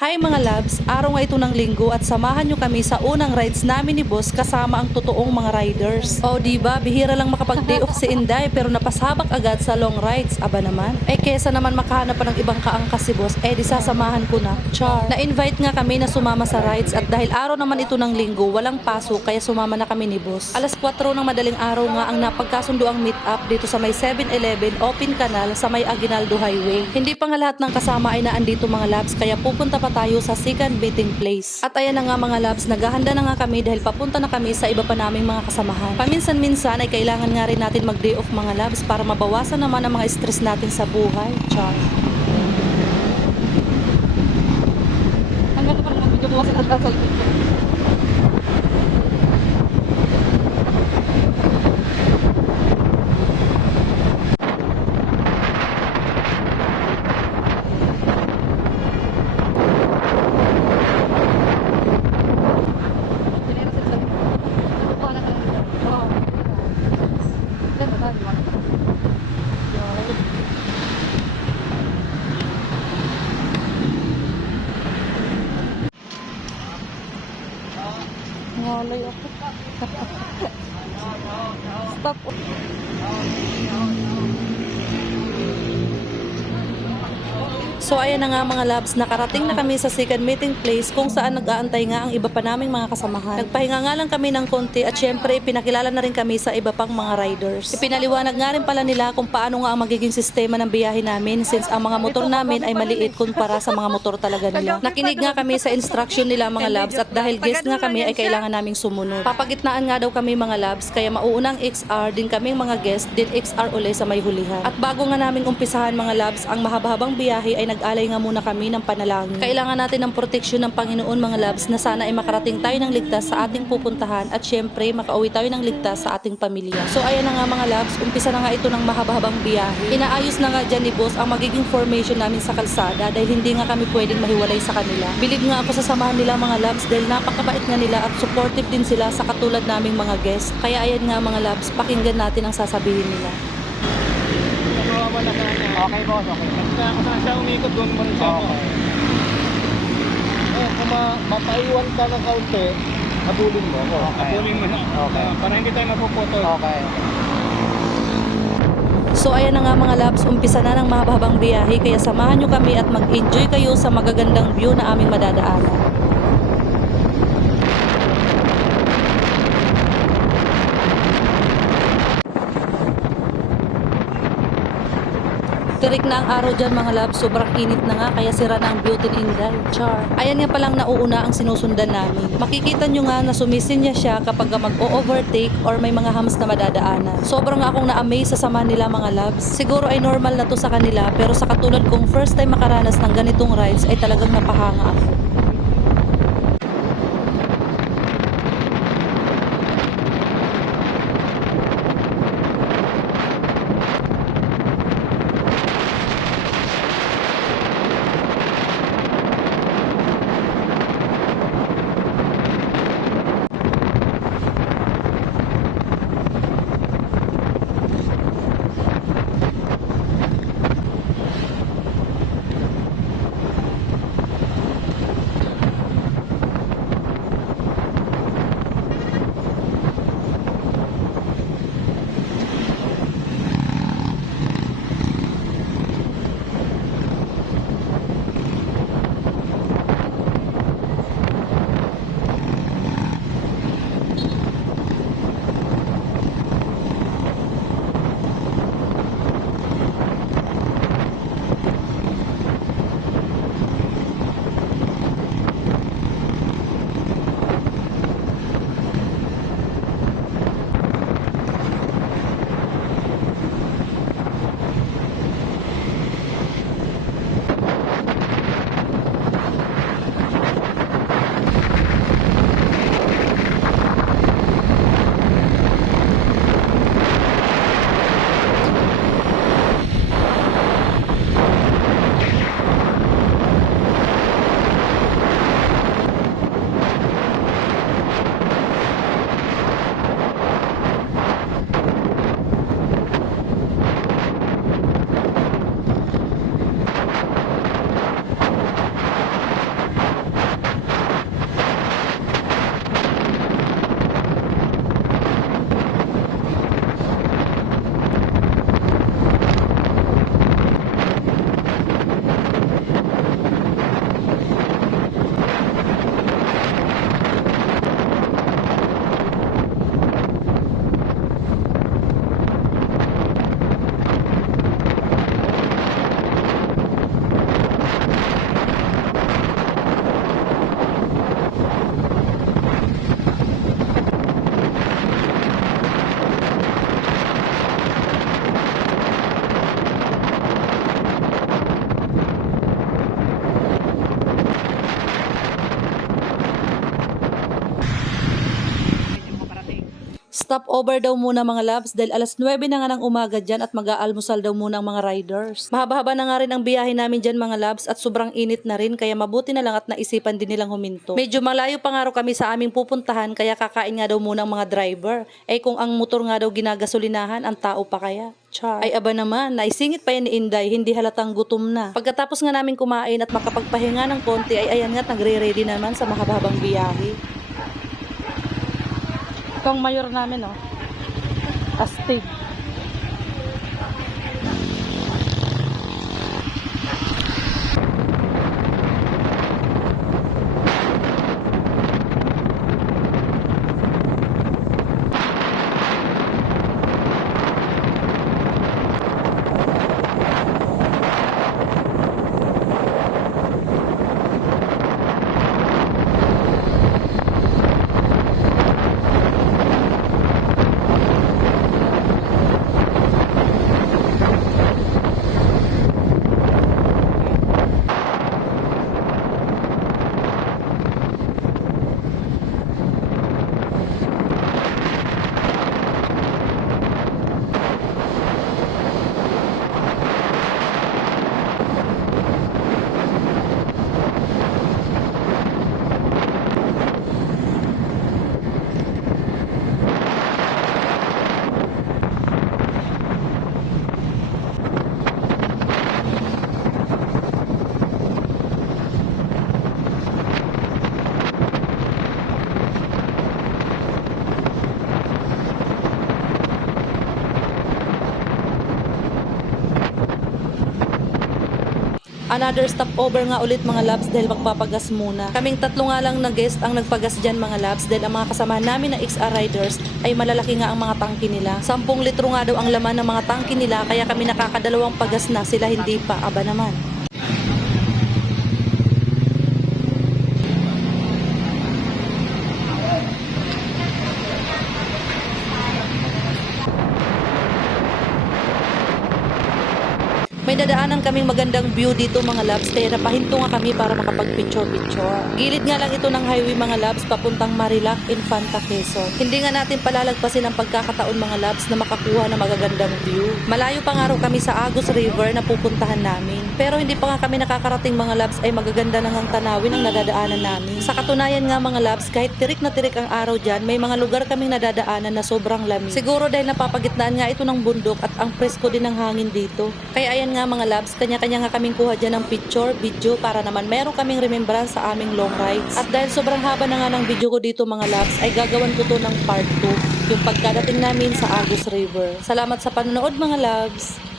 Hi mga labs, araw nga ito ng linggo at samahan nyo kami sa unang rides namin ni boss kasama ang totoong mga riders. O diba, bihira lang makapag-day off si Inday pero napasabak agad sa long rides. Aba naman. Kesa naman makahanap pa ng ibang kaangkas si boss, di sasamahan ko na. Char. Na-invite nga kami na sumama sa rides at dahil araw naman ito ng linggo, walang pasok kaya sumama na kami ni boss. Alas 4 ng madaling araw nga ang napagkasundo ang meet up dito sa may 7-Eleven Open Canal sa may Aguinaldo Highway. Hindi pa nga lahat ng kasama ay naandito mga labs kaya pupunta pa tayo sa second meeting place. At ayan na nga mga labs, naghahanda na nga kami dahil papunta na kami sa iba pa naming mga kasamahan. Paminsan-minsan ay kailangan nga rin natin mag-day off mga labs para mabawasan naman ang mga stress natin sa buhay. Char. Hanggang pa lang video bukas at asal. Ngalay ako. Stop. So ayan na nga mga labs, nakarating na kami sa second meeting place kung saan nag-aantay nga ang iba pa naming mga kasamahan. Nagpahinga nga lang kami ng konti at syempre pinakilala na rin kami sa iba pang mga riders. Ipinaliwanag nga rin pala nila kung paano nga ang magiging sistema ng biyahe namin since ang mga motor namin ay maliit kumpara sa mga motor talaga nila. Nakinig nga kami sa instruction nila mga labs at dahil guest nga kami ay kailangan naming sumunod. Papagitnaan nga daw kami mga labs kaya mauunang XR din kaming mga guest din XR uli sa may hulihan. At bago nga naming umpisahan mga labs ang mahaba-habang biyahe ay nag-alay nga muna kami ng panalangin. Kailangan natin ng proteksyon ng Panginoon mga labs na sana ay makarating tayo ng ligtas sa ating pupuntahan at syempre makauwi tayo ng ligtas sa ating pamilya. So ayan na nga mga labs, umpisa na nga ito ng mahaba-habang biyahe. Inaayos na nga dyan ni boss ang magiging formation namin sa kalsada dahil hindi nga kami pwedeng mahiwalay sa kanila. Bilib nga ako sa samahan nila mga labs dahil napakabait nga nila at supportive din sila sa katulad naming mga guest. Kaya ayan nga mga labs, pakinggan natin ang sasabihin nila. Okay boss, okay. Kung saan siya umikot, doon mo rin siya. Okay. Kung mapaiwan ka ng kaunti, habulin mo ako. Okay. Pulling mo na. Okay. Para hindi tayo mapuputol. Okay. So ayan na nga mga labs, umpisa na ng mahabang biyahe kaya samahan nyo kami at mag-enjoy kayo sa magagandang view na aming madadaanan. Tirik na ang araw dyan mga labs, sobrang init na nga kaya sira na ang beauty in Inday. Char. Ayan nga palang nauuna ang sinusundan namin. Makikita nyo nga na sumisinya siya kapag mag-o-overtake or may mga hams na madadaanan. Sobrang akong na-amaze sa sama nila mga labs. Siguro ay normal na to sa kanila pero sa katulad kong first time makaranas ng ganitong rides ay talagang napahanga ako. Stop over daw muna mga loves dahil alas 9 na nga ng umaga dyan at mag-aalmusal daw muna ang mga riders. Mahaba-haba na nga rin ang biyahe namin dyan mga loves at sobrang init na rin kaya mabuti na lang at naisipan din nilang huminto. Medyo malayo pa nga raw kami sa aming pupuntahan kaya kakain nga daw muna ang mga driver. Kung ang motor nga daw ginagasolinahan, ang tao pa kaya? Char. Ay aba naman, naisingit pa yan ni Inday, hindi halatang gutom na. Pagkatapos nga namin kumain at makapagpahinga ng konti ay ayan nga't nagre-ready naman sa mahabang biyahe. Ito ang mayor namin, oh. Astig. Another stopover nga ulit mga labs dahil magpapagas muna. Kaming tatlo nga lang na guest ang nagpagas dyan mga labs dahil ang mga kasamahan namin na XR riders ay malalaki nga ang mga tangke nila. 10 litro nga daw ang laman ng mga tangke nila kaya kami nakakadalawang pagas na, sila hindi pa. Aba naman. May dadaanan kaming magandang view dito mga labs kaya napahinto nga kami para makapag-picture-picture. Gilid nga lang ito ng highway mga labs papuntang Marilac, Infanta, Quezon. Hindi nga natin palalagpasin ang pagkakataon mga labs na makakuha ng magagandang view. Malayo pa nga raw kami sa Agus River na pupuntahan namin. Pero hindi pa nga kami nakakarating mga labs ay magaganda na ngang tanawin ang nadadaanan namin. Sa katunayan nga mga labs kahit tirik na tirik ang araw dyan, may mga lugar kaming nadadaanan na sobrang lamig. Siguro dahil napapagitnaan nga ito ng bundok at ang presko din ng hangin dito. Kaya ayan nga mga labs, kanya-kanya nga kaming kuha dyan ng picture, video para naman meron kaming remembrance sa aming long rides. At dahil sobrang haba na nga ng video ko dito mga labs, ay gagawan ko to ng part 2, yung pagkadating namin sa Agus River. Salamat sa panonood mga labs!